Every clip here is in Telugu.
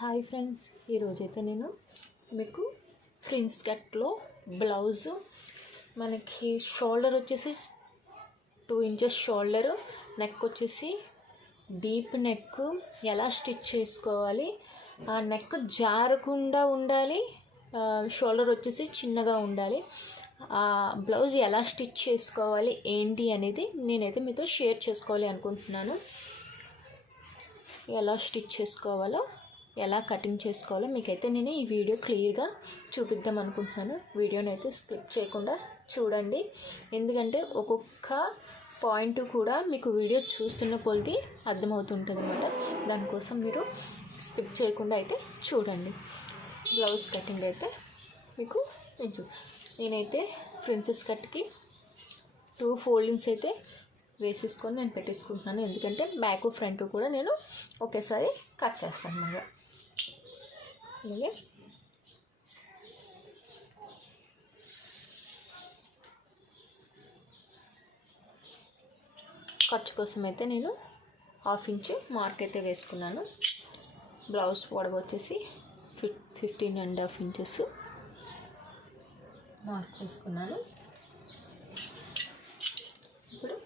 హాయ్ ఫ్రెండ్స్, ఈరోజైతే నేను మీకు ఫ్రిన్స్ కట్లో బ్లౌజు మనకి షోల్డర్ వచ్చేసి 2 ఇంచెస్ షోల్డరు, నెక్ వచ్చేసి డీప్ నెక్ ఎలా స్టిచ్ చేసుకోవాలి, ఆ నెక్ జారకుండా ఉండాలి, షోల్డర్ వచ్చేసి చిన్నగా ఉండాలి, ఆ బ్లౌజ్ ఎలా స్టిచ్ చేసుకోవాలి ఏంటి అనేది నేనైతే మీతో షేర్ చేసుకోవాలి అనుకుంటున్నాను. ఎలా స్టిచ్ చేసుకోవాలో, ఎలా కటింగ్ చేసుకోవాలో మీకైతే నేను ఈ వీడియో క్లియర్గా చూపిద్దాం అనుకుంటున్నాను. వీడియోని అయితే స్కిప్ చేయకుండా చూడండి, ఎందుకంటే ఒక్కొక్క పాయింట్ కూడా మీకు వీడియో చూస్తున్న కొలది అర్థమవుతుంటుంది అన్నమాట. దానికోసం మీరు స్కిప్ చేయకుండా అయితే చూడండి. బ్లౌజ్ కటింగ్ అయితే మీకు నేనైతే ప్రిన్సెస్ కట్కి 2 ఫోల్డింగ్స్ అయితే వేసేసుకొని నేను పెట్టేసుకుంటున్నాను, ఎందుకంటే బ్యాక్ ఫ్రంట్ కూడా నేను ఒకేసారి కట్ చేస్తాను అన్నమాట. అలాగే ఖర్చు కోసం అయితే నేను 1/2 ఇంచ్ మార్క్ అయితే వేసుకున్నాను. బ్లౌజ్ పొడవు వచ్చేసి 15.5 ఇంచెస్ మార్క్ వేసుకున్నాను. ఇప్పుడు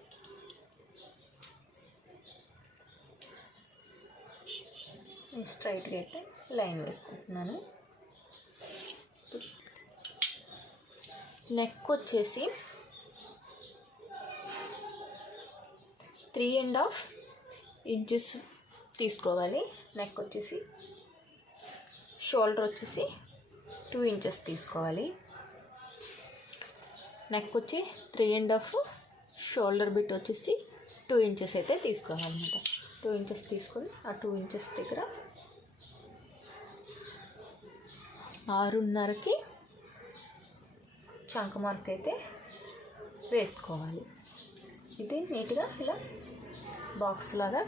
స్ట్రైట్గా అయితే లైన్ వేసుకుంటున్నాను. నెక్ వచ్చేసి 3.5 ఇంచెస్ తీసుకోవాలి. నెక్ వచ్చేసి షోల్డర్ వచ్చేసి 2 ఇంచెస్ తీసుకోవాలి. నెక్ వచ్చి 3.5, షోల్డర్ బిట్ వచ్చేసి 2 ఇంచెస్ అయితే తీసుకోవాలన్నమాట. 2 ఇంచెస్ తీసుకొని ఆ 2 ఇంచెస్ దగ్గర 6.5కి చంక మార్క్ అయితే వేసుకోవాలి. ఇది నీట్గా ఇలా బాక్స్ లాగా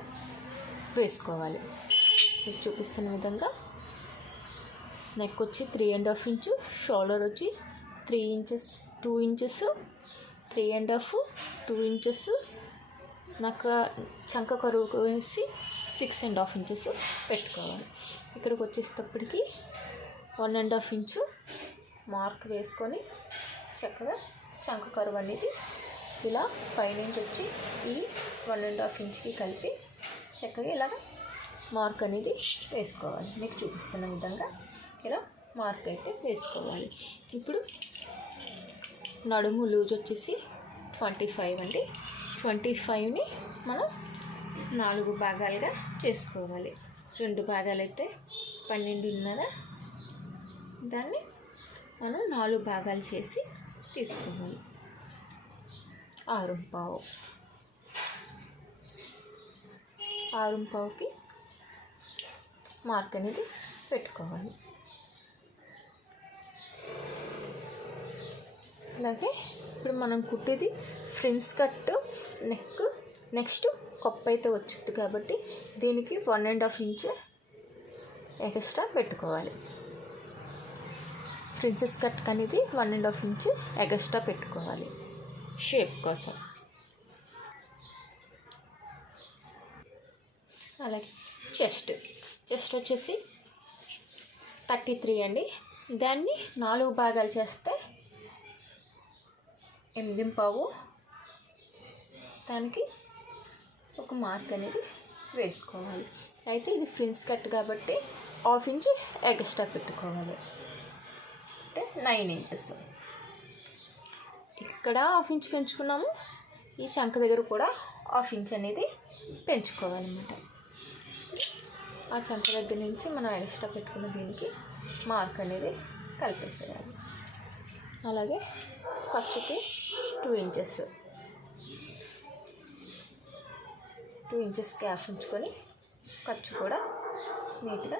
వేసుకోవాలి. మీకు చూపిస్తున్న విధంగా నెక్ వచ్చి 3.5 ఇంచు, షోల్డర్ వచ్చి 3 ఇంచెస్, 2 ఇంచెస్, 3.5, 2 ఇంచెస్, నాకు చంక కరువు వేసి 6.5 ఇంచెస్ పెట్టుకోవాలి. ఇక్కడికి వచ్చేటప్పటికి 1.5 ఇంచు మార్క్ వేసుకొని చక్కగా చంక కరువు అనేది ఇలా పైనుంచి వచ్చి ఈ 1.5 ఇంచుకి కలిపి చక్కగా ఇలాగ మార్క్ అనేది వేసుకోవాలి. మీకు చూపిస్తున్న విధంగా ఇలా మార్క్ అయితే వేసుకోవాలి. ఇప్పుడు నడుము లూజ్ వచ్చేసి 25 అండి. 25ని మనం 4 భాగాలుగా చేసుకోవాలి. 2 భాగాలు అయితే 12.5, దాన్ని మనం 4 భాగాలు చేసి తీసుకోవాలి. 6.5కి మార్క్ అనేది పెట్టుకోవాలి. అలాగే ఇప్పుడు మనం కుట్టేది ఫ్రిన్స్ కట్ నెక్, నెక్స్ట్ కప్ అయితే వచ్చింది కాబట్టి దీనికి 1.5 ఇంచ్ ఎక్స్ట్రా పెట్టుకోవాలి. ప్రిన్సెస్ కట్ అనేది 1.5 ఇంచ్ ఎక్స్ట్రా పెట్టుకోవాలి షేప్ కోసం. అలాగే చెస్ట్ వచ్చేసి 33 అండి. దాన్ని 4 భాగాలు చేస్తే 8.5, దానికి ఒక మార్క్ అనేది వేసుకోవాలి. అయితే ఇది ఫ్రిన్స్ కట్ కాబట్టి 1/2 ఇంచ్ ఎక్స్ట్రా పెట్టుకోవాలి, అంటే 9 ఇంచెస్. ఇక్కడ 1/2 ఇంచ్ పెంచుకున్నాము, ఈ చంక దగ్గర కూడా 1/2 ఇంచ్ అనేది పెంచుకోవాలన్నమాట. ఆ చంక దగ్గర నుంచి మనం ఎక్స్ట్రా పెట్టుకున్న దీనికి మార్క్ అనేది కలిపేసేయాలి. అలాగే ఖర్చుకి 2 ఇంచెస్ గ్యాప్ ఉంచుకొని ఖర్చు కూడా నీట్గా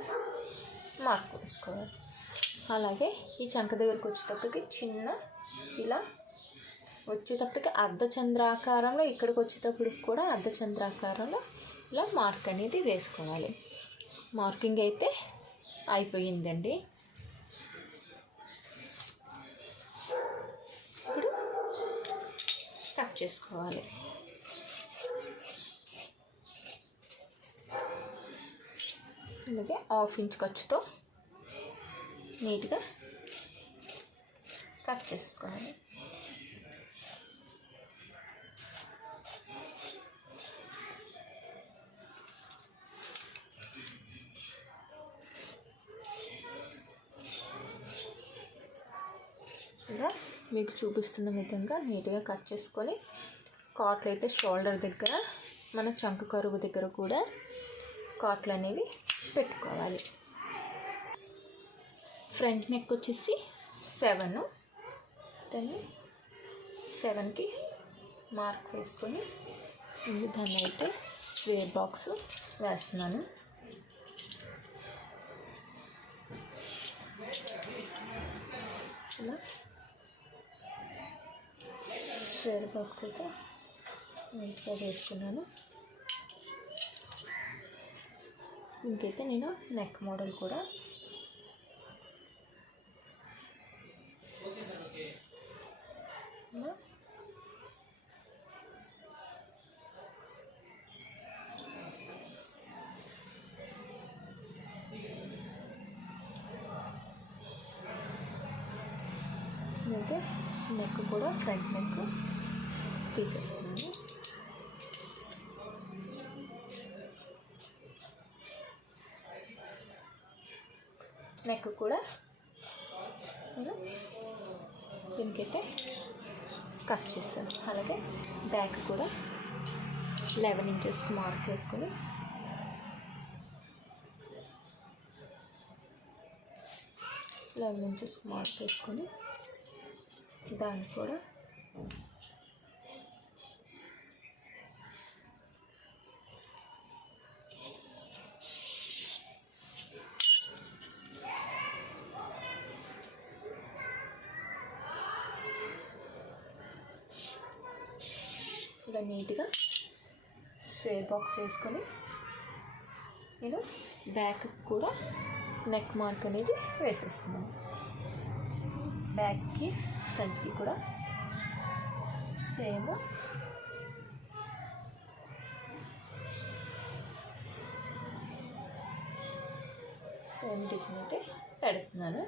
మార్క్ వేసుకోవాలి. అలాగే ఈ చంక దగ్గరికి వచ్చేటప్పటికి చిన్న ఇలా వచ్చేటప్పటికి అర్ధచంద్రాకారంలో, ఇక్కడికి వచ్చేటప్పటికి కూడా అర్ధచంద్రాకారంలో ఇలా మార్క్ అనేది వేసుకోవాలి. మార్కింగ్ అయితే అయిపోయిందండి. ఇప్పుడు కట్ చేసుకోవాలి. అలాగే 1/2 ఇంచ్ ఖర్చుతో నీట్గా కట్ చేసుకోవాలి. ఇలా మీకు చూపిస్తున్న విధంగా నీట్గా కట్ చేసుకొని కాట్లు అయితే షోల్డర్ దగ్గర మన చంక కరువు దగ్గర కూడా కాట్లు అనేవి పెట్టుకోవాలి. ఫ్రంట్ నెక్ వచ్చేసి 7, దాన్ని 7కి మార్క్ వేసుకొని దాన్ని అయితే స్క్వేర్ బాక్స్ వేస్తున్నాను. ఇలా స్క్వేర్ బాక్స్ అయితే నీట్గా వేసుకున్నాను. ఇంకైతే నేను నెక్ మోడల్ కూడా అయితే నెక్ కూడా ఫ్రంట్ నెక్ తీసేస్తున్నాను. నెక్ కూడా నేను దీనికైతే కట్ చేస్తాను. అలాగే బ్యాక్ కూడా 11 ఇంచెస్కి మార్క్ వేసుకొని దాన్ని కూడా ఇలా నీట్గా స్క్వేర్ బాక్స్ వేసుకొని నేను బ్యాక్ కూడా నెక్ మార్క్ అనేది వేసేస్తున్నాను. బ్యాక్కి ఫ్రంట్కి కూడా సేమ్ డిజైన్ అయితే పెడుతున్నాను.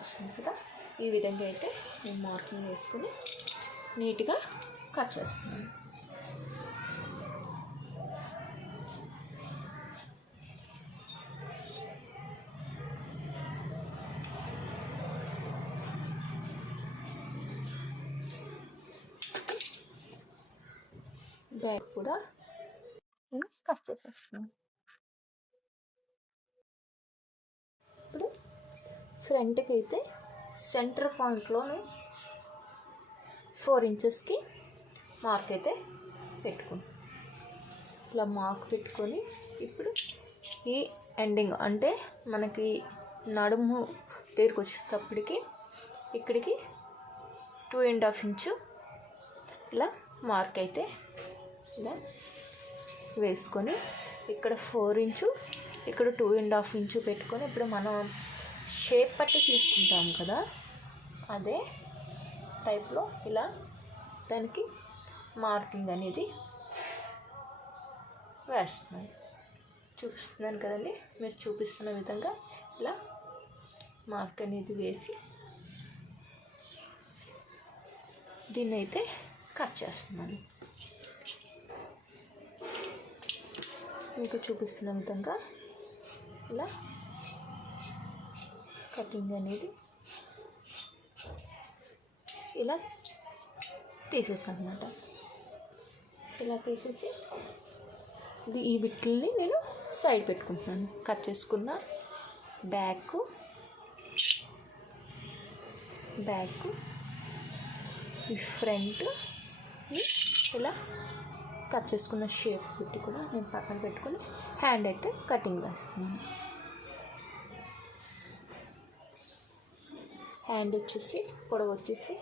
వస్తుంది కదా, ఈ విధంగా అయితే నేను మార్కింగ్ వేసుకుని నీట్గా కట్ చేస్తున్నాను. బ్యాక్ కూడా నేను కట్ చేసేస్తున్నాను. ఇప్పుడు ఫ్రంట్కి అయితే సెంటర్ పాయింట్లోనే 4 ఇంచెస్కి మార్క్ అయితే పెట్టుకుని ఇలా మార్క్ పెట్టుకొని ఇప్పుడు ఈ ఎండింగ్ అంటే మనకి నడుము దగ్గరికి వచ్చేటప్పటికి ఇక్కడికి 2.5 ఇంచు ఇలా మార్క్ అయితే ఇలా వేసుకొని ఇక్కడ 4 ఇంచు ఇక్కడ 2.5 ఇంచు పెట్టుకొని ఇప్పుడు మనం షేప్ పట్టి తీసుకుంటాం కదా, అదే టైప్లో ఇలా దానికి మార్కింగ్ అనేది వేస్తున్నాను. చూపిస్తున్నాను కదండి, మీరు చూపిస్తున్న విధంగా ఇలా మార్క్ అనేది వేసి దీన్ని అయితే కట్ చేస్తున్నాను. మీకు చూపిస్తున్న విధంగా ఇలా కటింగ్ అనేది ఇలా తీసేసాను అన్నమాట. ఇలా తీసేసి ఈ బిట్లని నేను సైడ్ పెట్టుకుంటున్నాను. కట్ చేసుకున్న బ్యాక్ ఈ ఫ్రంట్ ఇలా కట్ చేసుకున్న షేప్ పెట్టి కూడా నేను పక్కన పెట్టుకుని హ్యాండ్ అయితే కటింగ్ వేస్తున్నాను. హ్యాండ్ వచ్చేసి పొడవు వచ్చేసి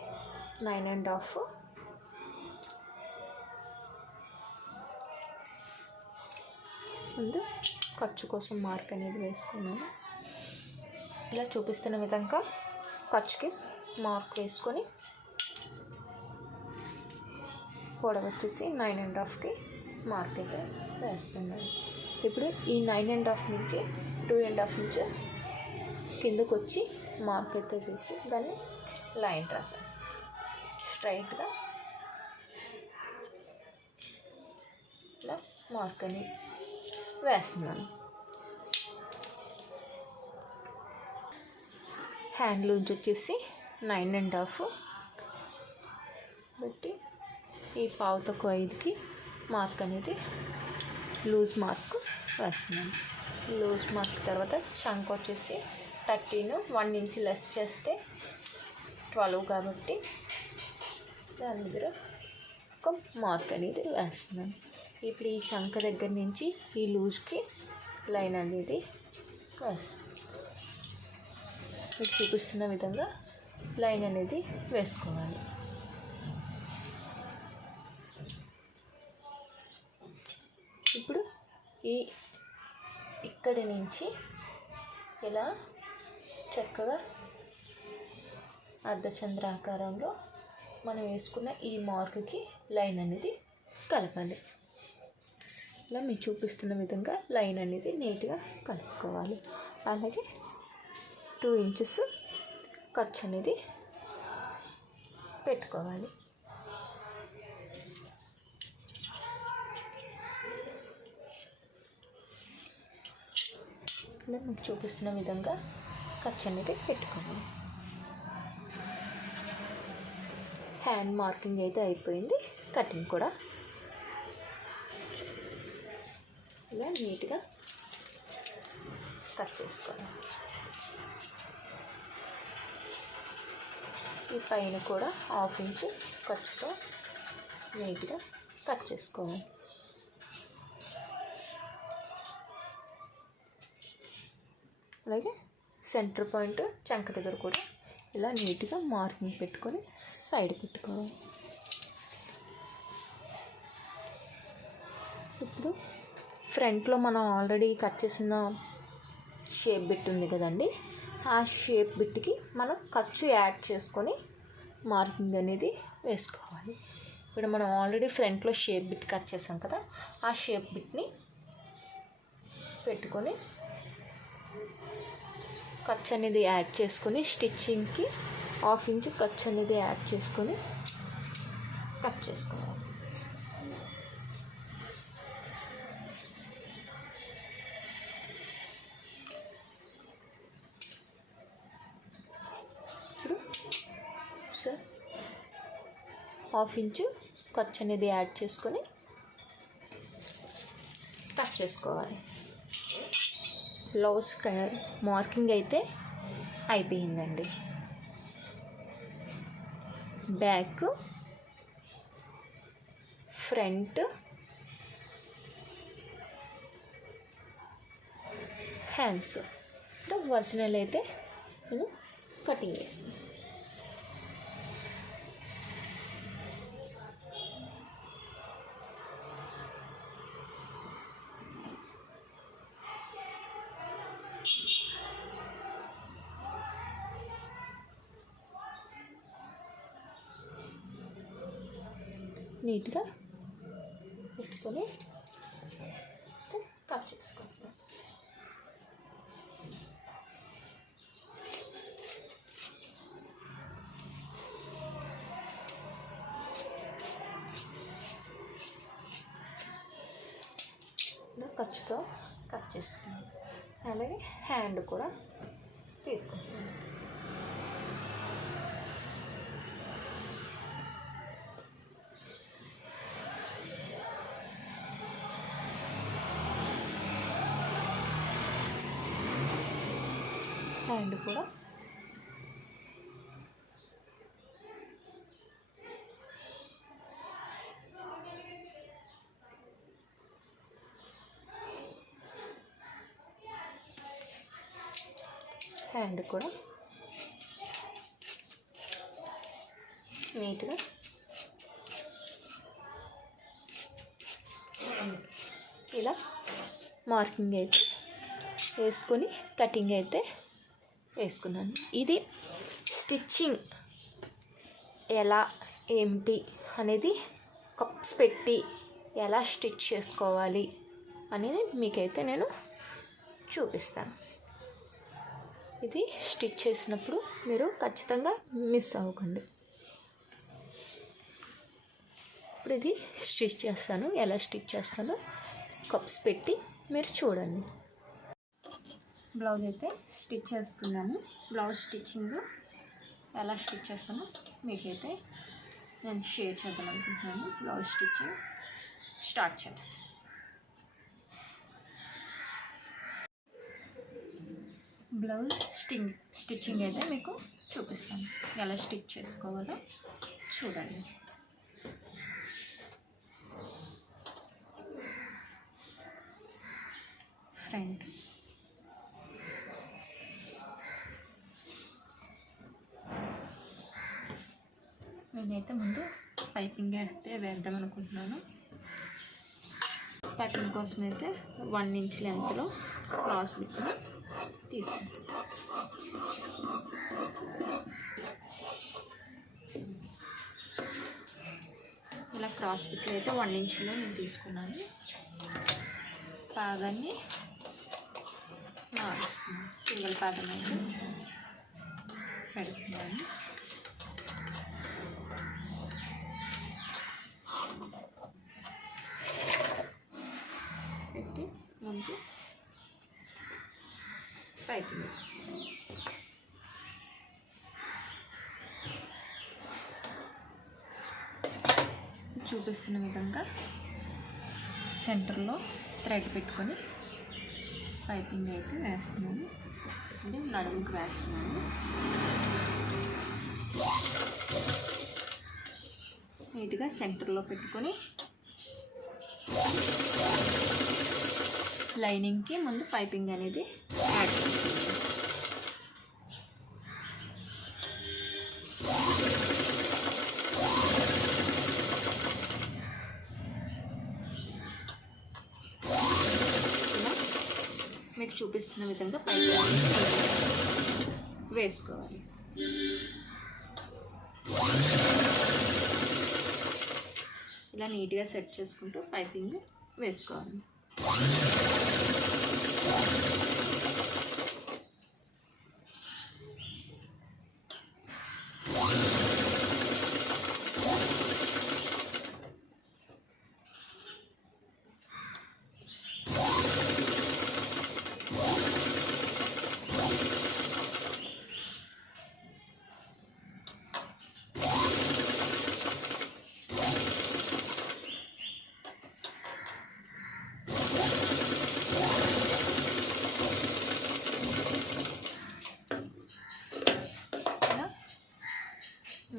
9.5. ముందు ఖర్చు కోసం మార్క్ అనేది వేసుకున్నాను. ఇలా చూపిస్తున్న విధంగా ఖర్చుకి మార్క్ వేసుకొని పొడవు వచ్చేసి 9.5కి మార్క్ అయితే వేస్తున్నాను. ఇప్పుడు ఈ 9.5 నుంచి 2.5 నుంచి కిందకు వచ్చి మార్క్ అయితే వేసి దాన్ని లైన్ డ్రా చేస్తాను. స్ట్రైట్గా ఇలా మార్క్ అని వేస్తున్నాను. హ్యాండ్ లూజ్ వచ్చేసి 9.5 పెట్టి ఈ పావు తక్కువ 5కి మార్క్ అనేది లూజ్ మార్క్ వేస్తున్నాను. లూజ్ మార్క్ తర్వాత చంక్ వచ్చేసి 13, 1 ఇంచ్ లెస్ చేస్తే 12 కాబట్టి దాని దగ్గర ఒక మార్క్ అనేది వేస్తున్నాను. ఇప్పుడు ఈ చంక దగ్గర నుంచి ఈ లూజ్కి లైన్ అనేది వేస్తాను. మీకు చూపిస్తున్న విధంగా లైన్ అనేది వేసుకోవాలి. ఇప్పుడు ఇక్కడి నుంచి ఇలా చక్కగా అర్ధచంద్రాకారంలో మనం వేసుకున్న ఈ మార్క్కి లైన్ అనేది కలపాలి. ఇలా మీకు చూపిస్తున్న విధంగా లైన్ అనేది నీట్గా కలుపుకోవాలి. అలాగే 2 ఇంచెస్ ఖర్చు అనేది పెట్టుకోవాలి. ఇలా మీకు చూపిస్తున్న విధంగా ఖర్చు అనేది పెట్టుకోవాలి. హ్యాండ్ మార్కింగ్ అయితే అయిపోయింది. కటింగ్ కూడా ఇలా నీట్గా కట్ చేసుకోవాలి. ఈ పైన కూడా 1/2 ఇంచ్ ఖర్చుతో నీట్గా కట్ చేసుకోవాలి. అలాగే సెంటర్ పాయింట్ చంక దగ్గర కూడా ఇలా నీట్గా మార్కింగ్ పెట్టుకొని సైడ్ పెట్టుకోవాలి. ఇప్పుడు ఫ్రంట్లో మనం ఆల్రెడీ కట్ చేసిన షేప్ బిట్ ఉంది కదండి, ఆ షేప్ బిట్కి మనం ఖర్చు యాడ్ చేసుకొని మార్కింగ్ అనేది వేసుకోవాలి. ఇప్పుడు మనం ఆల్రెడీ ఫ్రంట్లో షేప్ బిట్ కట్ చేసాం కదా, ఆ షేప్ బిట్ని పెట్టుకొని ఖర్చు అనేది యాడ్ చేసుకొని స్టిచ్చింగ్కి 1/2 ఇంచ్ ఖర్చు అనేది యాడ్ చేసుకొని కట్ చేసుకోవాలి. ఇప్పుడు 1/2 ఇంచ్ ఖర్చు అనేది యాడ్ చేసుకొని కట్ చేసుకోవాలి. బ్లౌజ్ మార్కింగ్ అయితే అయిపోయిందండి. బ్యాక్, ఫ్రంట్, హ్యాండ్స్ ఒరిజినల్ అయితే నేను కటింగ్ చేస్తాను. నీట్గా పెట్టుకొని కట్ చేసుకుంటాం. ఖర్చుతో కట్ చేసుకున్నాం. అలాగే హ్యాండ్ కూడా తీసుకుంటాం. హ్యాండ్ కూడా నీట్గా ఇలా మార్కింగ్ అయితే వేసుకొని కటింగ్ అయితే వేసుకున్నాను. ఇది స్టిచ్చింగ్ ఎలా ఏమిటి అనేది కప్స్ పెట్టి ఎలా స్టిచ్ చేసుకోవాలి అనేది మీకైతే నేను చూపిస్తాను. ఇది స్టిచ్ చేసినప్పుడు మీరు ఖచ్చితంగా మిస్ అవ్వకండి. ఇప్పుడు ఇది స్టిచ్ చేస్తాను, ఎలా స్టిచ్ చేస్తానో కప్స్ పెట్టి మీరు చూడండి. బ్లౌజ్ అయితే స్టిచ్ చేసుకున్నాను. బ్లౌజ్ స్టిచ్చింగ్ ఎలా స్టిచ్ చేస్తానో మీకైతే నేను షేర్ చేద్దాం అనుకుంటున్నాను. బ్లౌజ్ స్టిచ్చింగ్ స్టార్ట్ చేద్దాం. బ్లౌజ్ స్టిచ్చింగ్ అయితే మీకు చూపిస్తాను, ఎలా స్టిచ్ చేసుకోవాలో చూడండి. ఫ్రంట్, నేనైతే ముందు పైపింగ్ అయితే వేద్దాం అనుకుంటున్నాను. పైపింగ్ కోసం అయితే 1 ఇంచ్ లెంత్లో క్రాస్ బిట్ తీసుకుంటాను. ఇలా క్రాస్ బిట్లు అయితే 1 ఇంచ్లో నేను తీసుకున్నాను. పాదాన్ని మారుస్తున్నాను, సింగిల్ పాదం అయితే పెడుతున్నాను. పెట్టి ముందు పైపింగ్ చూపిస్తున్న విధంగా సెంటర్లో థ్రెడ్ పెట్టుకొని పైపింగ్ అయితే వేస్తున్నాను. ఇది నడుముకి వేస్తున్నాను. నీట్గా సెంటర్లో పెట్టుకొని లైనింగ్కి ముందు పైపింగ్ అనేది యాడ్ చేస్తాను. మీకు చూపిస్తున్న విధంగా పైపింగ్ వేసుకోవాలి. ఇలా నీట్గా సెట్ చేసుకుంటూ పైపింగ్ వేసుకోవాలి.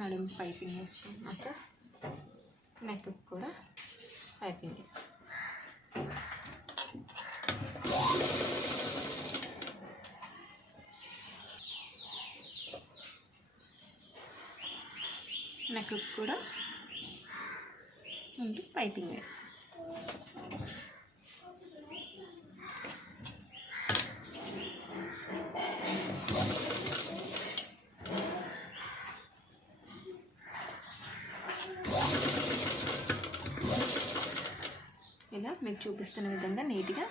నడుము పైపింగ్ వేసుకున్నాక నెక్ కూడా పైపింగ్ నెక్ కూడా ముందు పైపింగ్ వేస్తాం. ఇలా మీకు చూపిస్తున్న విధంగా నీట్గా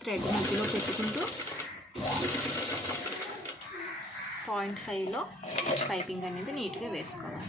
థ్రెడ్ మధ్యలో పెట్టుకుంటూ 0.5లో పైపింగ్ అనేది నీట్గా వేసుకోవాలి.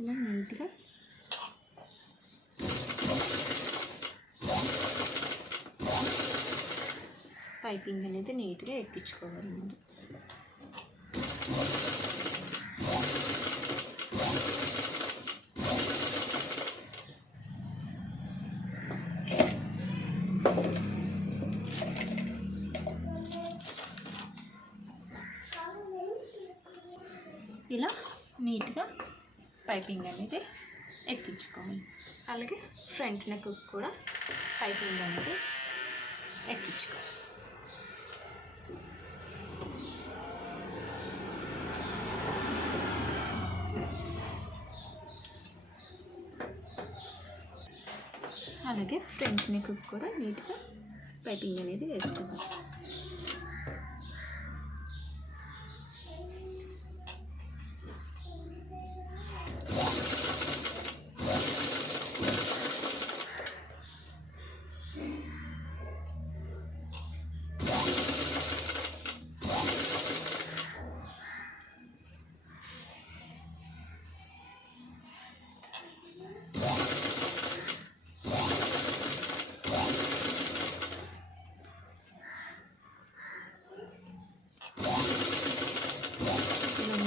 ఇలా నీట్గా పైపింగ్ అనేది నీట్గా ఎక్కించుకోవాలి ముందు. నీట్గా పైపింగ్ అనేది ఎక్కించుకోవాలి. అలాగే ఫ్రంట్ నెక్ కూడా పైపింగ్ అనేది ఎక్కించుకోవాలి. అలాగే ఫ్రంట్ నెక్ కూడా నీట్గా పైపింగ్ అనేది వేసుకోవాలి.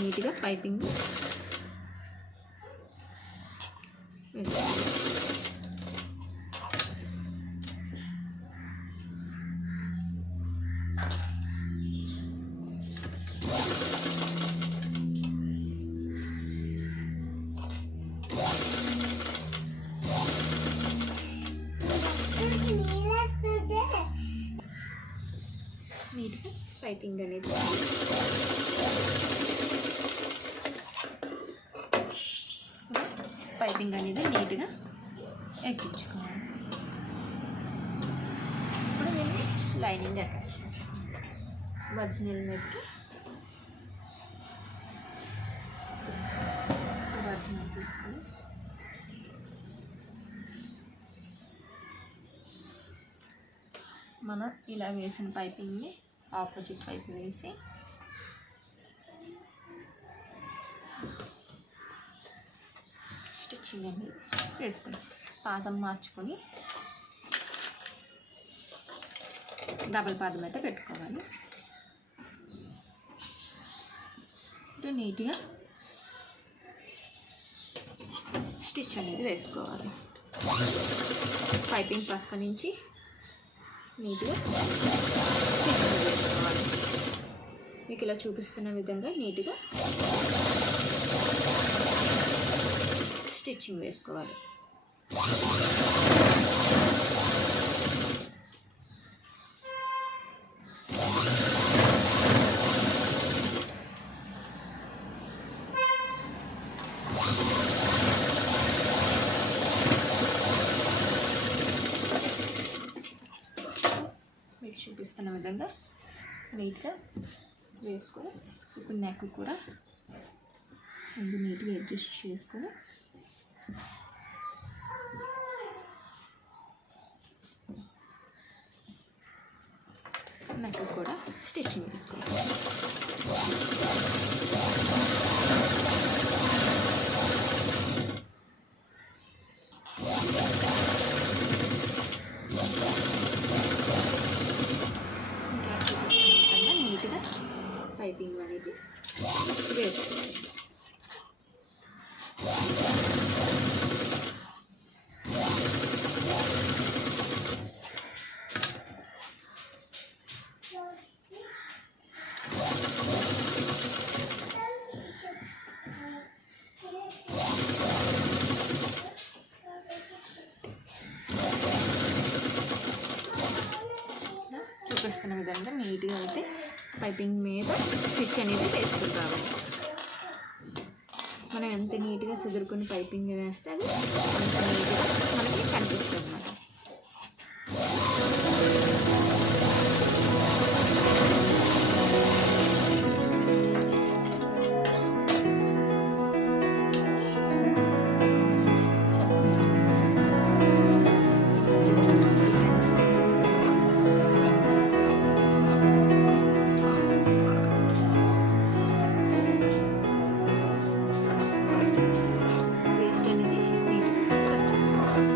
నీట్గా పైపింగ్ నీట్గా పైపింగ్ అనేది నీట్గా ఎక్కించుకోవాలి. ఇప్పుడు నేను లైనింగ్ అటాచ్ చేస్తాను. ఒరిజినల్ నెక్కి ఒరిజినల్ తీసుకొని మనం ఇలా వేసిన పైపింగ్ని ఆపోజిట్ వైపు వేసి స్టిచ్చింగ్ అనేది వేసుకుంటాం. పాదం మార్చుకొని డబల్ పాదం అయితే పెట్టుకోవాలి. ఇప్పుడు నీట్గా స్టిచ్ అనేది వేసుకోవాలి. పైపింగ్ పక్క నుంచి నీట్గా స్టిచ్ వేసుకోవాలి. మీకు ఇలా చూపిస్తున్న విధంగా నీట్గా స్టిచ్చింగ్ వేసుకోవాలి. మీకు చూపిస్తున్న విధంగా నీట్గా వేసుకొని ఇప్పుడు నెక్ కూడా నీట్గా అడ్జస్ట్ చేసుకొని నెక్ కూడా స్టిచ్చింగ్ వేసుకోవాలి. నీట్గా పైపింగ్ అనేది వేసుకోవాలి. చూపిస్తున్న విధంగా నీట్గా అయితే పైపింగ్ మీద స్టిచ్ అనేది వేసుకుని రావాలి. మనం ఎంత నీట్గా సుదురుకుని పైపింగ్ వేస్తే అది అంత నీట్గా మనకి కనిపిస్తుంది అన్నమాట. వేస్ట్ అనేది నీట్గా కట్ చేసుకోవాలి.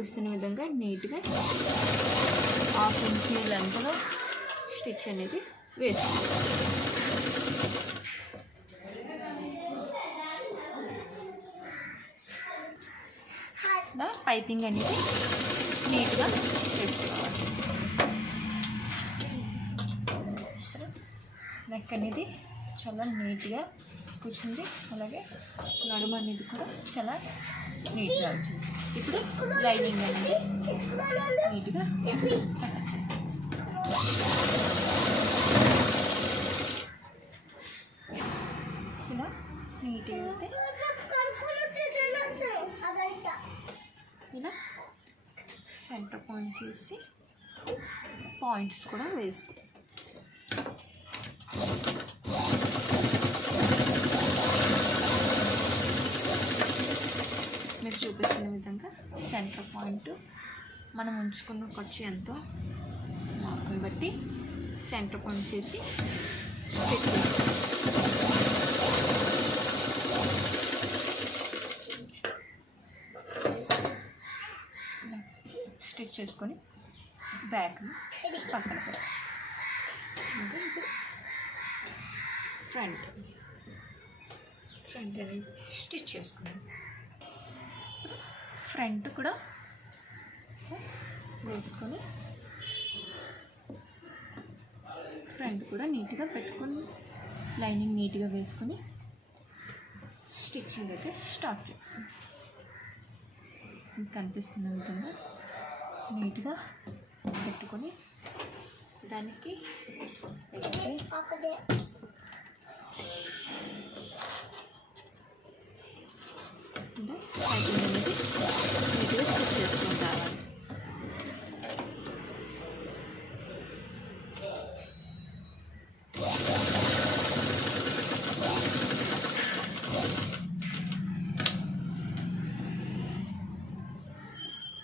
చూపిస్తున్న విధంగా నీట్గా 1/2 ఇంచ్ లెంత్లో స్టిచ్ అనేది వేసుకోవాలి. ఇలా పైపింగ్ అనేది నీట్గా వేసుకోవాలి. సరే, నెక్ అనేది చాలా నీట్గా కూర్చుంది, అలాగే నడుము అనేది కూడా చాలా నీట్గా వచ్చింది. ఇప్పుడు లైనింగ్ అనేది నీట్గా ఇలా నీట్గా అయితే ఇలా సెంటర్ పాయింట్ చేసి పాయింట్స్ కూడా వేసుకో. మీరు చూపిస్తున్న విధంగా సెంటర్ పాయింట్ మనం ఉంచుకున్న ఖర్చు ఎంతో మార్కుని బట్టి సెంటర్ పాయింట్ చేసి స్టిచ్ చేసుకొని బ్యాక్ని పక్కన పెట్టి ఫ్రంట్ అనేది స్టిచ్ చేసుకున్నాం. ఫ్రంట్ కూడా వేసుకొని ఫ్రంట్ కూడా నీట్గా పెట్టుకొని లైనింగ్ నీట్గా వేసుకొని స్టిచ్చింగ్ అయితే స్టార్ట్ చేసుకుంటాం. కనిపిస్తున్న విధంగా నీట్గా పెట్టుకొని దానికి పైపింగ్ అనేది నీట్గా స్టిచ్ చేసుకొని రావాలి.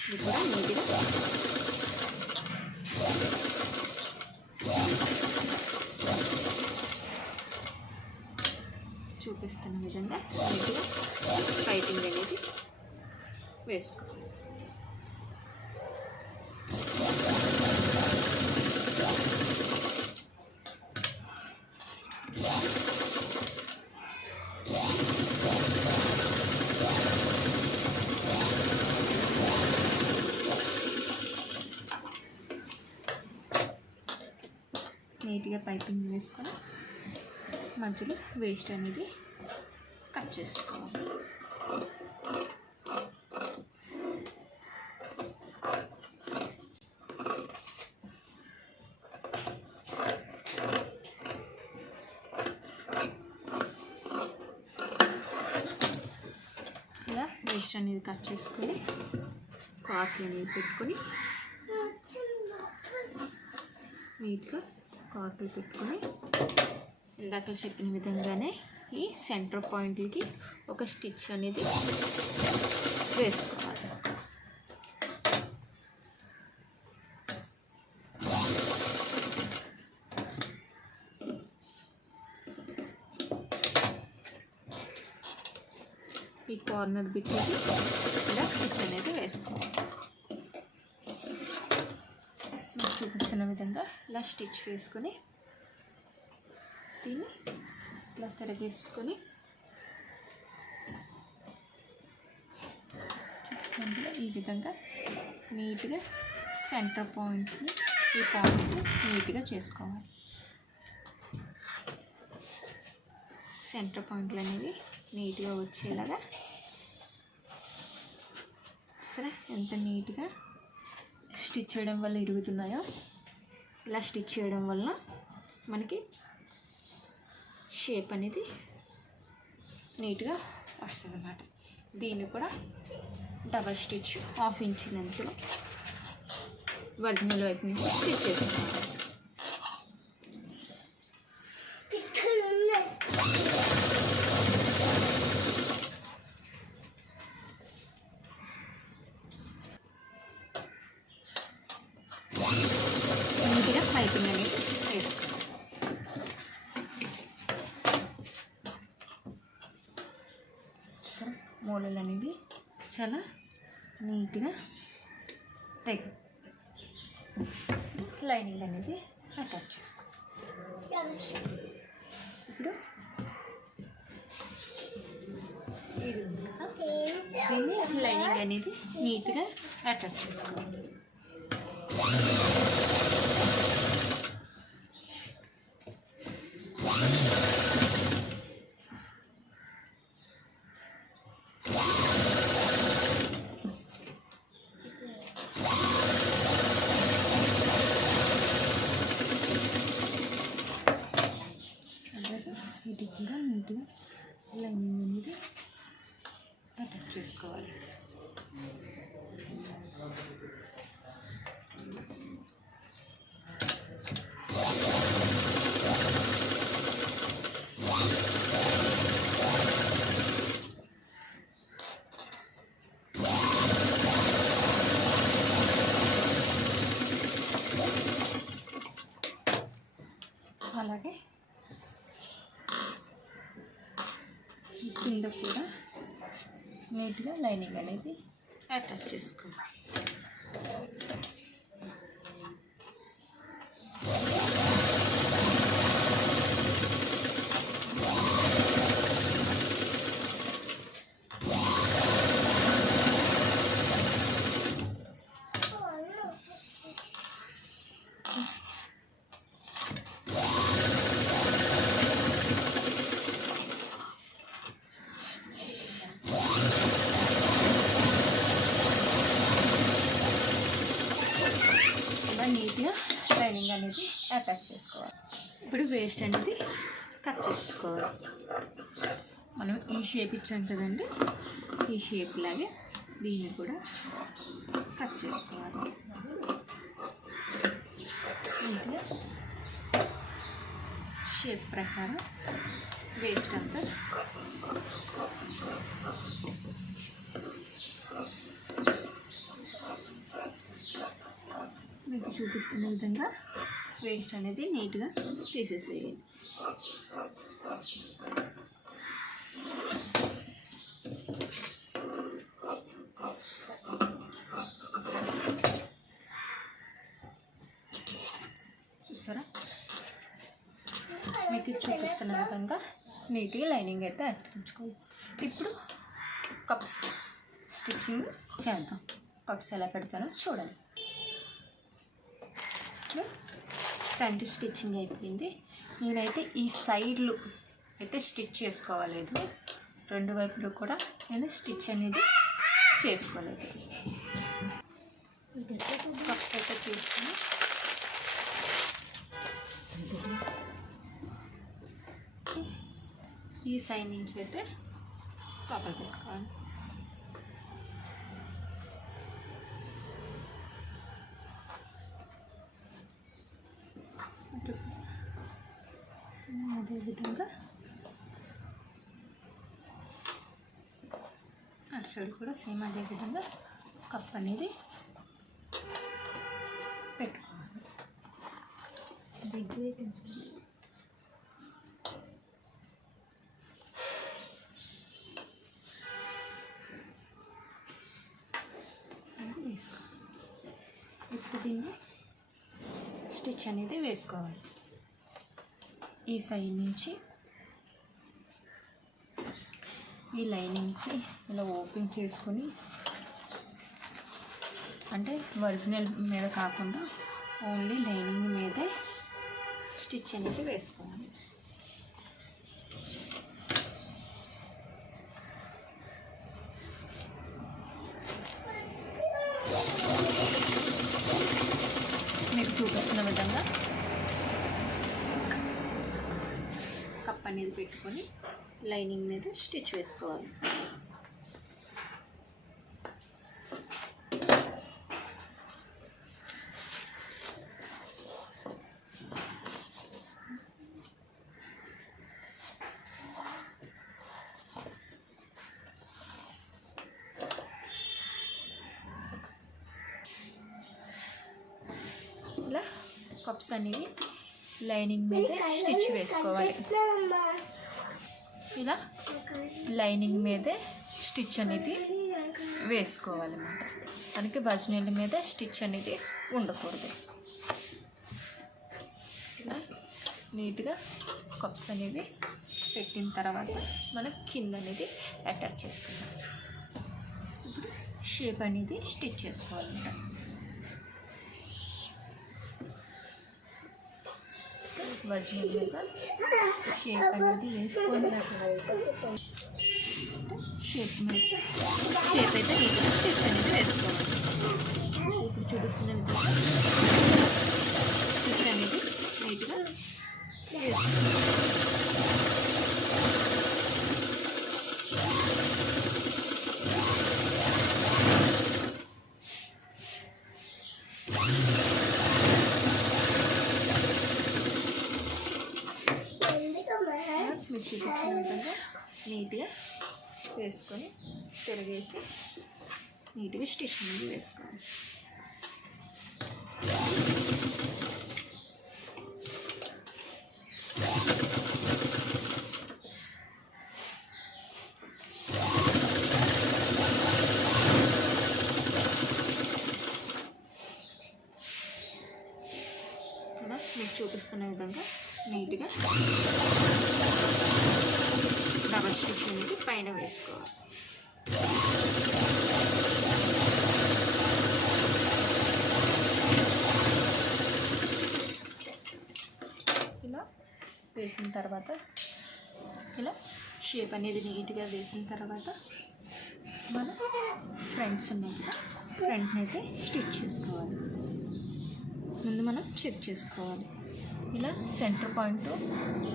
ఇది కూడా నీట్గా చూపిస్తున్న విధంగా నీట్గా పైపింగ్ అనేది వేసుకోవాలి. నీట్గా పైపింగ్ వేసుకొని మధ్యలో వేస్ట్ అనేది కట్ చేసుకోవాలి. ఇలా వేస్ట్ అనేది కట్ చేసుకొని కాట్లు అనేది పెట్టుకొని నీట్గా కాట్లు పెట్టుకొని ఇందాక చెప్పిన విధంగానే ఈ సెంటర్ పాయింట్లకి ఒక స్టిచ్ అనేది వేసుకోవాలి. ఈ కార్నర్ బిట్కి ఇలా స్టిచ్ అనేది వేసుకోవాలి. చూపిస్తున్న విధంగా ఇలా స్టిచ్ వేసుకొని దీన్ని ఇలా తిరగేసుకొని ఈ విధంగా నీట్గా సెంటర్ పాయింట్ని ఈ పాయింట్స్ నీట్గా చేసుకోవాలి. సెంటర్ పాయింట్లు అనేవి నీట్గా వచ్చేలాగా సరే ఎంత నీట్గా స్టిచ్ చేయడం వల్ల ఇరుగుతున్నాయో ఇలా స్టిచ్ చేయడం వల్ల మనకి షేప్ అనేది నీట్గా వస్తుంది అన్నమాట. దీన్ని కూడా డబల్ స్టిచ్ 1/2 ఇంచ్ లెంత్లో ఒరిజినల్ వైపు నుంచి స్టిచ్ చేసుకుంటాం. నీట్గా పైపింగ్ అనేది వేసుకోవాలి. మూలలు అనేది చాలా నీట్గా తెగు లైనింగ్ అనేది అటాచ్ చేసుకో. ఇప్పుడు ఇది ఉంది కదా, దీన్ని లైనింగ్ అనేది నీట్గా అటాచ్ చేసుకోవాలి. ఇది కూడా నీట్గా లైనింగ్ అనేది అటాచ్ చేసుకోవాలి. అలాగే కింద కూడా నీట్గా లైనింగ్ అనేది అటాచ్ చేసుకోవాలి. నీట్గా లైనింగ్ అనేది అటాచ్ చేసుకోవాలి. ఇప్పుడు వేస్ట్ అనేది కట్ చేసుకోవాలి. మనం ఈ షేప్ ఇచ్చాం కదండి, ఈ షేప్ లాగే దీన్ని కూడా కట్ చేసుకోవాలి. నీట్గా షేప్ ప్రకారం వేస్ట్ అంతా మీకు చూపిస్తున్న విధంగా వేస్ట్ అనేది నీట్గా తీసేసేయాలి. చూసారా, మీకు చూపిస్తున్న విధంగా నీట్గా లైనింగ్ అయితే అతికించుకోవాలి. ఇప్పుడు కప్స్ స్టిచ్చింగ్ చేద్దాం. కప్స్ ఎలా పెడతానో చూడండి. ఫ్రంట్ స్టిచ్చింగ్ అయిపోయింది. నేనైతే ఈ సైడ్లు అయితే స్టిచ్ చేసుకోలేదు, రెండు వైపులు కూడా నేను స్టిచ్ అనేది చేసుకోలేదు. కప్స్ అయితే తీసుకుని ఈ సైడ్ నుంచి అయితే లోపల పెట్టుకోవాలి. అదేవిధంగా అటు సైడ్ కూడా సేమ్ అదేవిధంగా కప్ అనేది పెట్టుకోవాలి. వేసుకోవాలి. ఇప్పుడు దీన్ని స్టిచ్ అనేది వేసుకోవాలి. ఈ సైడ్ నుంచి ఈ లైనింగ్కి ఇలా ఓపెన్ చేసుకొని, అంటే ఒరిజినల్ మీద కాకుండా ఓన్లీ లైనింగ్ మీదే స్టిచ్ అనేది వేసుకోవాలి. మీకు చూపిస్తున్న విధంగా కప్ అనేది పెట్టుకొని లైనింగ్ మీద స్టిచ్ వేసుకోవాలి. ఇలా కప్స్ అనేవి లైనింగ్ మీద స్టిచ్ వేసుకోవాలి. ఇలా లైనింగ్ మీదే స్టిచ్ అనేది వేసుకోవాలన్నమాట. మనకి వజనీల మీద స్టిచ్ అనేది ఉండకూడదు. ఇలా నీట్గా కప్స్ అనేవి పెట్టిన తర్వాత మనం కింద అనేది అటాచ్ చేసుకుందాం. ఇప్పుడు షేప్ అనేది స్టిచ్ చేసుకోవాలన్నమాట. వజనీల మీద షేప్ అనేది వేసుకున్నట్లయితే షేప్ అయితే నీట్గా స్టిచ్ అనేది వేసుకోవాలి. ఇప్పుడు చూపిస్తున్న విధంగా స్టిచ్ అనేది నీట్గా వేసుకోవాలి. మీరు చూపిస్తున్న విధంగా నీట్గా వేసుకొని తిరిగేసి నీట్గా స్టిచ్ అనేది వేసుకోవాలి. ఇలా మీకు చూపిస్తున్న విధంగా నీట్గా డబల్ స్టిచ్ అనేది పైన వేసుకోవాలి. ఇలా వేసిన తర్వాత ఇలా షేప్ అనేది నీట్గా వేసిన తర్వాత మనం ఫ్రంట్స్ ఉన్నాయి కదా, ఫ్రంట్ని అయితే స్టిచ్ చేసుకోవాలి. ముందు మనం చెక్ చేసుకోవాలి. ఇలా సెంటర్ పాయింట్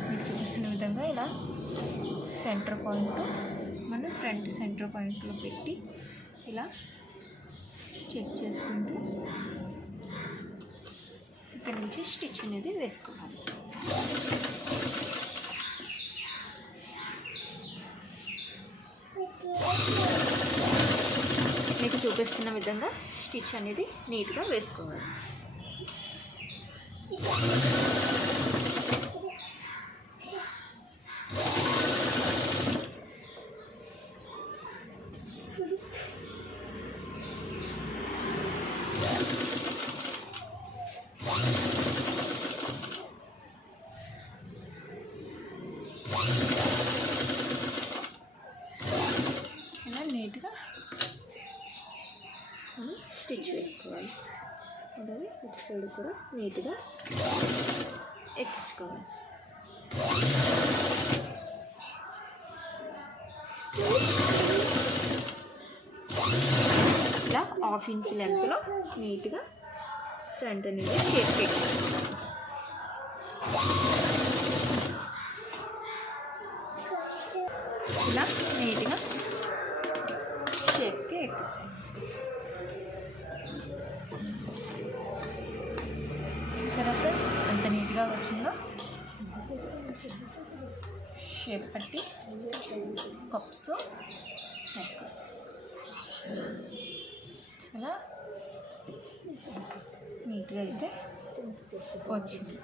మీకు చూపిస్తున్న విధంగా ఇలా సెంటర్ పాయింట్ మనం ఫ్రంట్ సెంటర్ పాయింట్లో పెట్టి ఇలా చెక్ చేసుకుంటూ ఇక్కడ నుంచి స్టిచ్ అనేది వేసుకోవాలి. మీకు చూపిస్తున్న విధంగా స్టిచ్ అనేది నీట్గా వేసుకోవాలి. ఇలా నీట్గా మనం స్టిచ్ వేసుకోవాలి. అలాగే ఇటు సైడ్ కూడా నీట్గా ఎక్కించుకోవాలి. ఇలా 1/2 ఇంచ్ లెంత్లో నీట్గా ఫ్రంట్ అనేది షేప్ పెట్టుకోవాలి. ఇలా నీట్గా షేప్కి ఎక్కించాలి. సరే ఫ్రెండ్స్, ఎంత నీట్గా వచ్చిందో షేప్ పట్టి కప్స్ అలా నీట్గా అయితే వచ్చింది.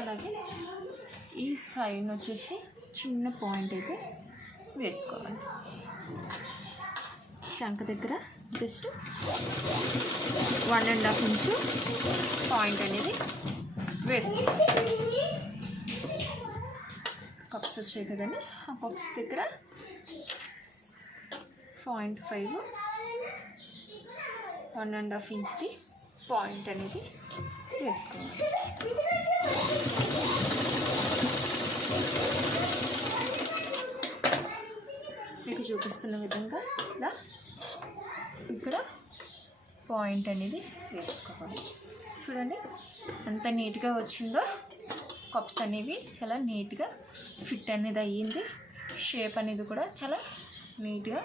అలాగే ఈ సైడ్ వచ్చేసి చిన్న పాయింట్ అయితే వేసుకోవాలి. చంక దగ్గర జస్ట్ 1.5 ఇంచు పాయింట్ అనేది వేసుకోవాలి. కప్స్ వచ్చాయి కదండి, ఆ కప్స్ దగ్గర 0.5 1.5 ఇంచ్ది పాయింట్ అనేది వేసుకోవాలి. మీకు చూపిస్తున్న విధంగా ఇలా ఇక్కడ పాయింట్ అనేది వేసుకోవాలి. చూడండి ఎంత నీట్గా వచ్చిందో. కప్స్ అనేవి చాలా నీట్గా ఫిట్ అనేది అయ్యింది. షేప్ అనేది కూడా చాలా నీట్గా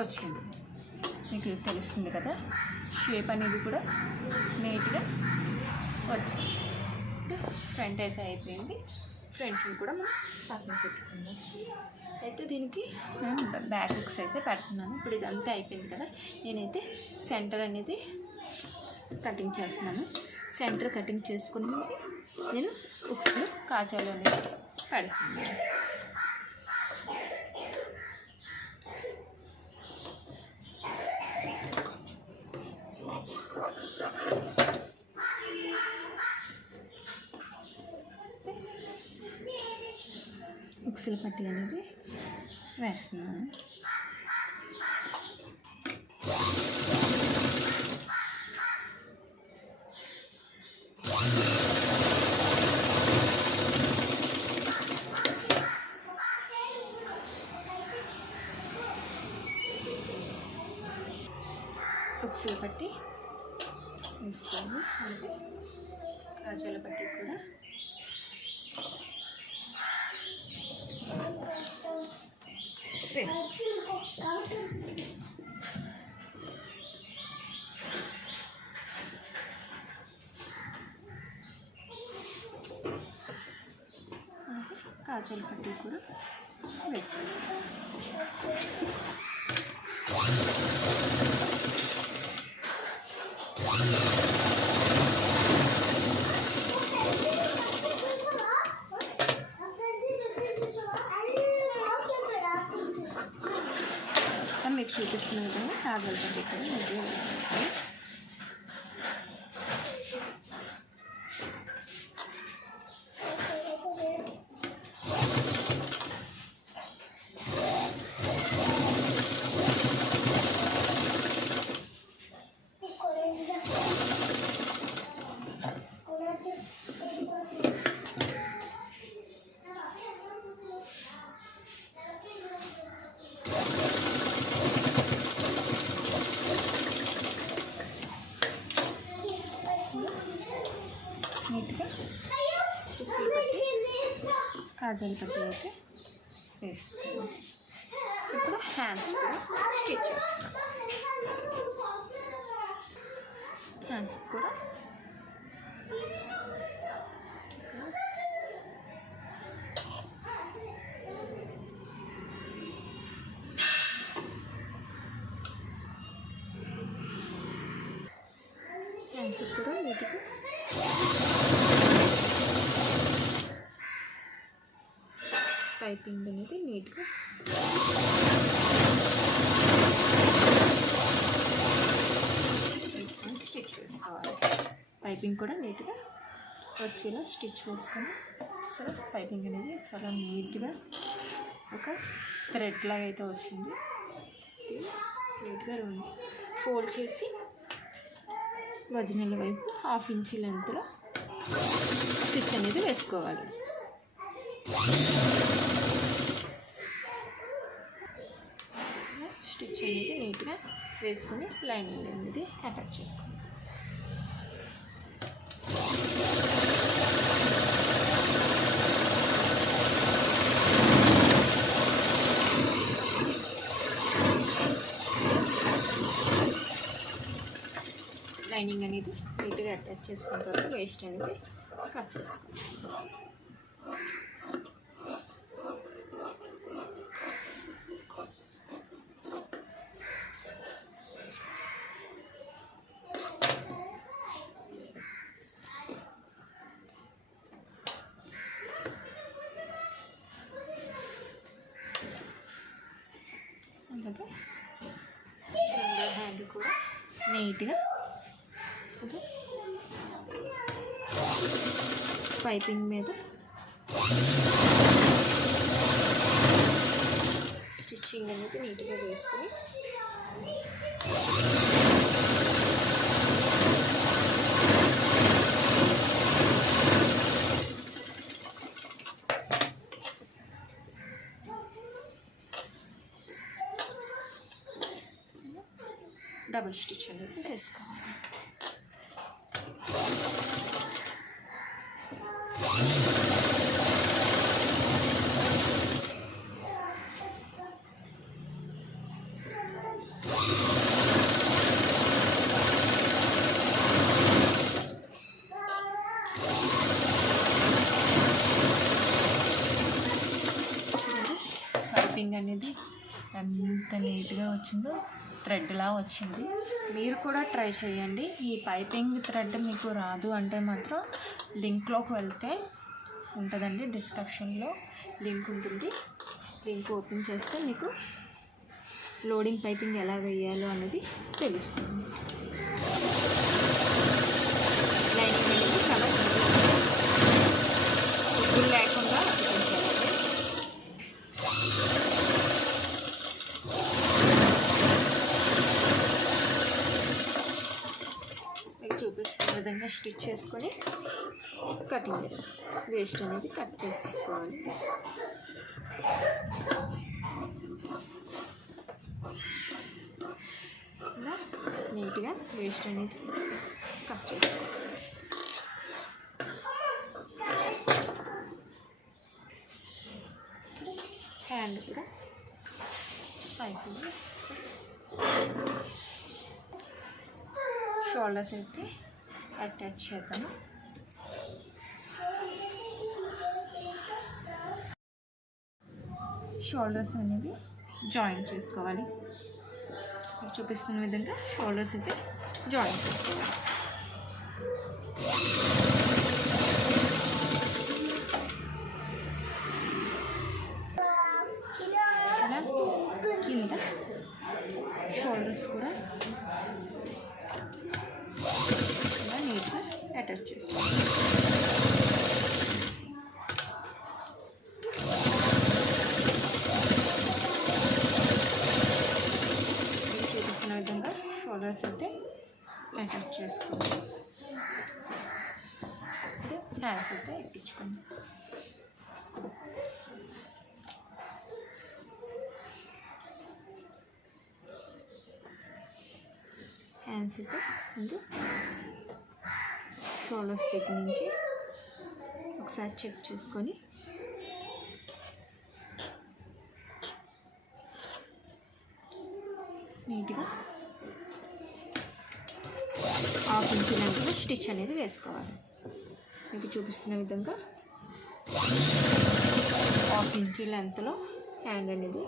వచ్చింది. మీకు తెలుస్తుంది కదా, షేప్ అనేది కూడా నీట్గా వచ్చింది. ఫ్రంట్ అయితే అయిపోయింది. ఫ్రంట్ని కూడా మనం పక్కన పెట్టుకుందాం. అయితే దీనికి నేను బ్యాక్ హుక్స్ అయితే పెడుతున్నాను. ఇప్పుడు ఇదంతా అయిపోయింది కదా, నేనైతే సెంటర్ అనేది కటింగ్ చేస్తున్నాను. సెంటర్ కటింగ్ చేసుకుని నేను ఉక్స్లో కాజాలు అనేది పెడతాను. ఉక్సుల పట్టి అనేది వేస్తున్నాను. ఉక్సుల పట్టి వేసుకోవాలి. అలాగే కాజాల పట్టి కూడా కాజాల పట్టి కూడా వేసుకోవాలి. మీకు చూపిస్తున్న విధంగా కాజాల పట్టి కూడా మంచిగా వేసుకోవాలి. నీట్గా ఉక్సులు పట్టి కాజాల పట్టి అయితే వేసుకోవాలి. ఇప్పుడు హ్యాండ్స్ కూడా స్టిచ్ చేస్తున్నాం. హ్యాండ్స్ కూడా నీట్గా పైపింగ్ అనేది నీట్గా స్టిచ్ వేసుకోవాలి. పైపింగ్ కూడా నీట్గా వచ్చేలా స్టిచ్ వేసుకొని అసలు పైపింగ్ అనేది చాలా నీట్గా ఒక థ్రెడ్ లాగా అయితే వచ్చింది. నీట్గా ఫోల్డ్ చేసి వజనల వైపు 1/2 ఇంచ్ లెంత్లో స్టిచ్ అనేది వేసుకోవాలి. స్టిచ్ అనేది నీట్గా వేసుకొని లైనింగ్ అనేది అటాచ్ చేసుకోవాలి. లైనింగ్ అనేది నీట్గా అటాచ్ చేసుకున్న తర్వాత వేస్ట్ అనేది కట్ చేసుకోవాలి. అలాగే రెండో హ్యాండ్ కూడా నీట్గా పైపింగ్ మీద స్టిచ్చింగ్ అనేది నీట్గా వేసుకొని డబుల్ స్టిచ్ అనేది వేసుకోవాలి. పైపింగ్ అనేది ఎంత నీట్గా వచ్చిందో థ్రెడ్లా వచ్చింది. మీరు కూడా ట్రై చేయండి. ఈ పైపింగ్ థ్రెడ్ మీకు రాదు అంటే మాత్రం లింక్లోకి వెళ్తే ఉంటుందండి, డిస్క్రిప్షన్లో లింక్ ఉంటుంది. లింక్ ఓపెన్ చేస్తే మీకు లోడింగ్ పైపింగ్ ఎలా వేయాలో అనేది తెలుస్తుంది. లైనింగ్ అనేది చాలా సింపుల్ లేకుండా చూపిస్తున్న విధంగా స్టిచ్ చేసుకొని కటింగ్ వేస్ట్ అనేది కట్ చేసుకోవాలి. ఇలా నీట్గా వేస్ట్ అనేది కట్ చేసుకోవాలి. హ్యాండ్ కూడా పైకి షోల్డర్స్ అయితే అటాచ్ చేద్దాము. షోల్డర్స్ అనేవి జాయిన్ చేసుకోవాలి. చూపిస్తున్న విధంగా షోల్డర్స్ అయితే జాయిన్ చేసుకోవాలి. ఇలా కింద షోల్డర్స్ కూడా ఇలా నీట్గా అటాచ్ చేసుకోవాలి. చూపిస్తున్న విధంగా షోల్డర్స్ అయితే అటాచ్ చేసుకోవాలి. హ్యాండ్స్ అయితే ఎక్కించుకోండి. హ్యాండ్స్ అయితే ముందు షోల్డర్స్ దగ్గర నుంచి ఒకసారి చెక్ చేసుకొని నీట్గా 1/2 ఇంచ్ లెంత్లో స్టిచ్ అనేది వేసుకోవాలి. మీకు చూపిస్తున్న విధంగా 1/2 ఇంచ్ లెంత్లో హ్యాండ్ అనేది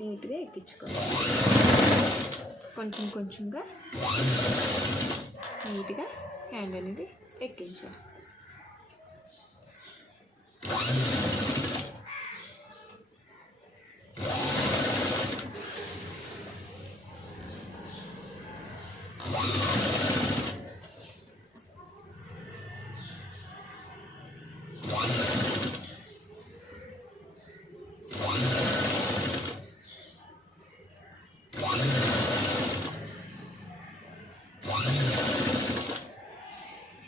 నీట్గా ఎక్కించుకోవాలి. కొంచెం కొంచెంగా నీట్గా హ్యాండ్ అనేది ఎక్కించాలి.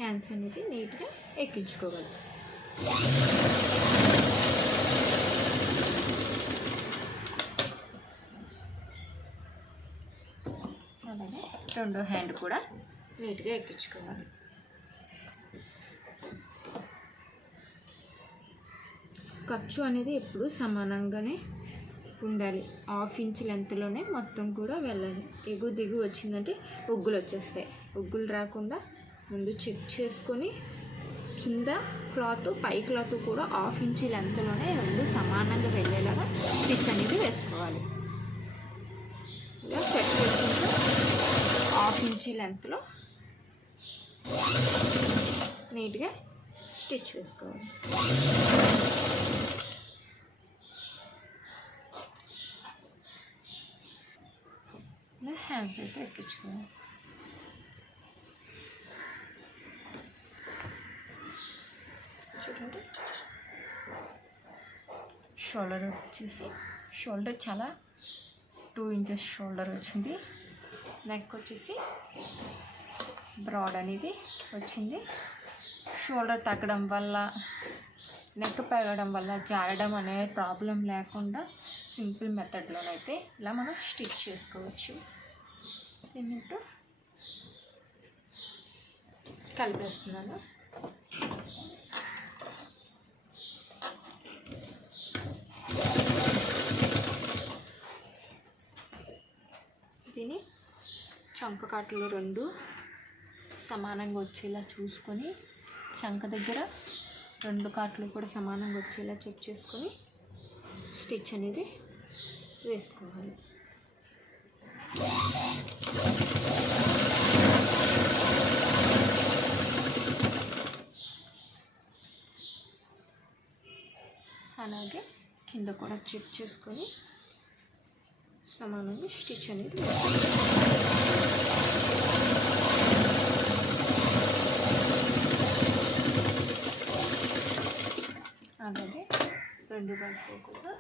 హ్యాండ్స్ అనేది నీట్గా ఎక్కించుకోవాలి. అలాగే రెండో హ్యాండ్ కూడా నీట్గా ఎక్కించుకోవాలి. ఖర్చు అనేది ఎప్పుడు సమానంగానే ఉండాలి. 1/2 ఇంచ్ లెంత్లోనే మొత్తం కూడా వెళ్ళాలి. ఎగు దిగు వచ్చిందంటే ఉగ్గులు వచ్చేస్తాయి. ఉగ్గులు రాకుండా ముందు చెక్ చేసుకొని కింద క్లాత్ పై క్లాత్ కూడా 1/2 ఇంచ్ లెంత్లోనే రెండు సమానంగా వెళ్ళేలాగా స్టిచ్ అనేది వేసుకోవాలి. ఇలా సెట్ చేసుకుంటూ 1/2 ఇంచ్ లెంత్లో నీట్గా స్టిచ్ వేసుకోవాలి. ఇలా హ్యాండ్స్ అయితే ఎక్కించుకోవాలి. చూడండి, షోల్డర్ వచ్చేసి షోల్డర్ చాలా 2 ఇంచెస్ షోల్డర్ వచ్చింది. నెక్ వచ్చేసి బ్రాడ్ అనేది వచ్చింది. షోల్డర్ తగ్గడం వల్ల నెక్ పెరగడం వల్ల జారడం అనే ప్రాబ్లం లేకుండా సింపుల్ మెథడ్లోనైతే ఇలా మనం స్టిచ్ చేసుకోవచ్చు. దీంతో కలిపేస్తున్నాను. దీని చంక కాట్లు రెండు సమానంగా వచ్చేలా చూసుకొని చంక దగ్గర 2 కాట్లు కూడా సమానంగా వచ్చేలా చెక్ చేసుకొని స్టిచ్ అనేది వేసుకోవాలి. అలాగే కింద కూడా చెక్ చేసుకొని సమానంగా స్టిచ్ అనేది అలాగే రెండు వైపు కూడా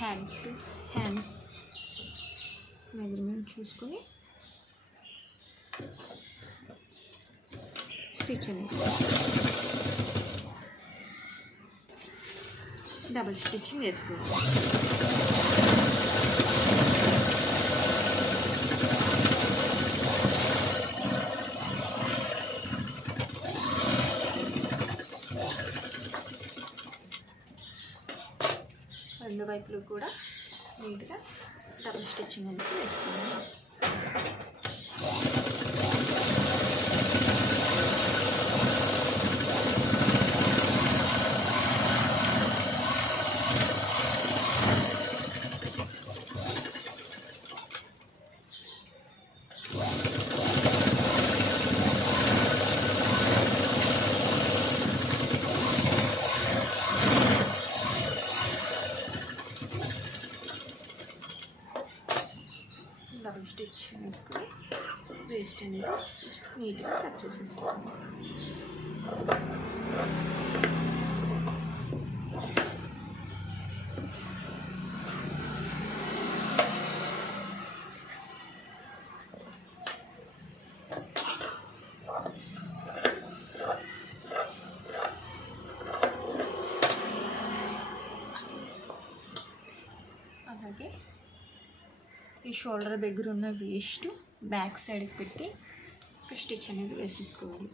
హ్యాండ్ టు హ్యాండ్ మెజర్మెంట్ చూసుకొని స్టిచ్ అనేది డబుల్ స్టిచ్చింగ్ వేసుకోవాలి. రెండు వైపులు కూడా నీట్గా డబుల్ స్టిచ్చింగ్ అనేది వేసుకోవాలి. డబుల్ స్టిచ్ వేసుకొని వేస్ట్ అనేది నీట్గా కట్ చేసేసుకోవాలి. అలాగే ఈ షోల్డర్ దగ్గర ఉన్న వేస్ట్ బ్యాక్ సైడ్కి పెట్టి స్టిచ్ అనేది వేసేసుకోవాలి.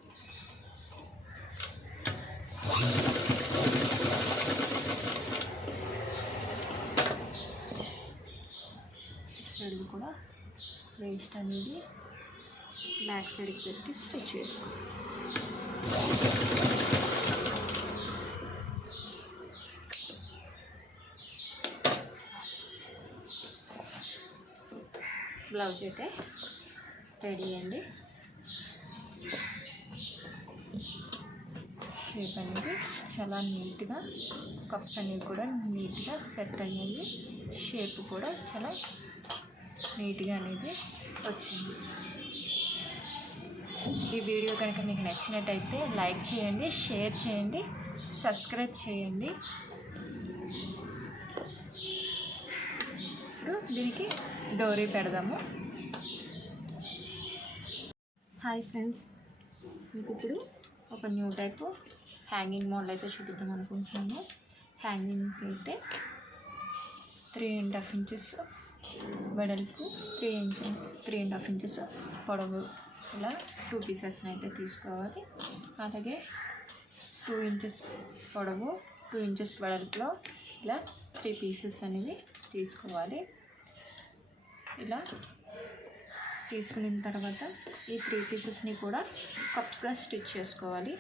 సైడ్ కూడా వేస్ట్ అనేది బ్యాక్ సైడ్కి పెట్టి స్టిచ్ వేసుకోవాలి. బ్లౌజ్ అయితే రెడీ అండి. షేప్ అనేది చాలా నీట్గా, కప్స్ అనేవి కూడా నీట్గా సెట్ అయ్యాయి. షేప్ కూడా చాలా నీట్గా అనేది వచ్చింది. ఈ వీడియో కనుక మీకు నచ్చినట్టయితే లైక్ చేయండి, షేర్ చేయండి, సబ్స్క్రైబ్ చేయండి. ఇప్పుడు దీనికి డోరీ పెడదాము. హాయ్ ఫ్రెండ్స్, మీకు ఇప్పుడు ఒక న్యూ టైపు హ్యాంగింగ్ మోడల్ అయితే చూపిద్దాం అనుకుంటున్నాను. హ్యాంగింగ్కి అయితే 3.5 ఇంచెస్ వెడల్పు, 3.5 ఇంచెస్ పొడవు, ఇలా 2 పీసెస్ని అయితే తీసుకోవాలి. అలాగే 2 ఇంచెస్ పొడవు, 2 ఇంచెస్ వెడల్పులో ఇలా 3 పీసెస్ అనేవి తీసుకోవాలి. ఇలా తీసుకున్న తర్వాత ఈ 3 పీసెస్ని కూడా కప్స్గా స్టిచ్ చేసుకోవాలి.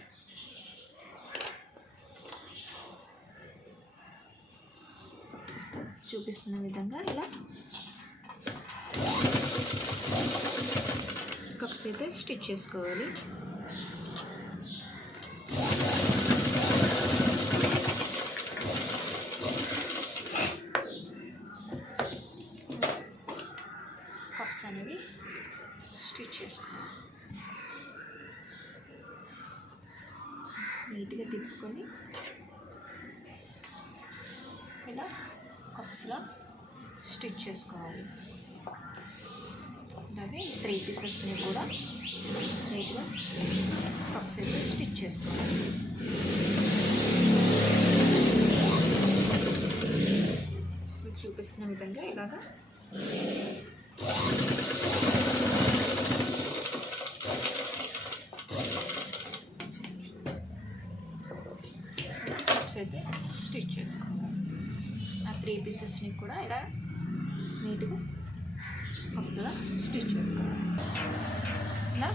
చూపిస్తున్న విధంగా ఇలా కప్స్ అయితే స్టిచ్ చేసుకోవాలి. కప్స్ అనేవి స్టిచ్ చేసుకోవాలి. నీట్గా తిప్పుకొని ఇలా కప్స్లా స్టిచ్ చేసుకోవాలి. అలాగే 3 పీసెస్ని కూడా నీట్గా కప్స్ అయితే స్టిచ్ చేసుకోవాలి. మీకు చూపిస్తున్న విధంగా ఇలాగా కప్స్ అయితే స్టిచ్ చేసుకోవాలి. ఆ 3 పీసెస్ని కూడా ఇలా నీట్గా కప్లా స్టిచ్ చేసుకోవాలి. ఇలా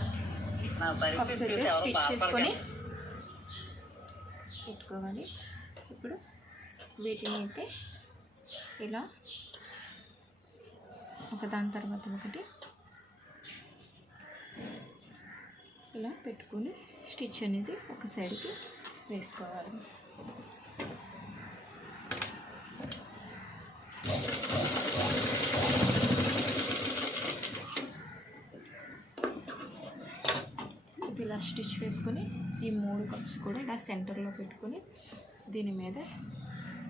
కప్స్ అయితే స్టిచ్ చేసుకొని పెట్టుకోవాలి. ఇప్పుడు వీటిని అయితే ఇలా ఒకదాని తర్వాత ఒకటి ఇలా పెట్టుకొని స్టిచ్ అనేది ఒక సైడ్కి వేసుకోవాలి. ఇది ఇలా స్టిచ్ వేసుకొని ఈ 3 కప్స్ కూడా ఇలా సెంటర్లో పెట్టుకొని దీని మీద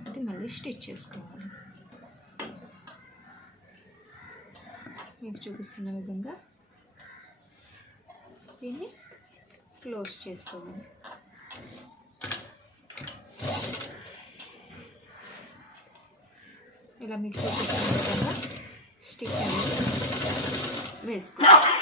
ఇది మళ్ళీ స్టిచ్ చేసుకోవాలి. మీకు చూపిస్తున్న విధంగా దీన్ని క్లోజ్ చేసుకోవాలి. ఇలా మీకు చూపిస్తున్న విధంగా స్టిచ్ అనేది వేసుకోవాలి.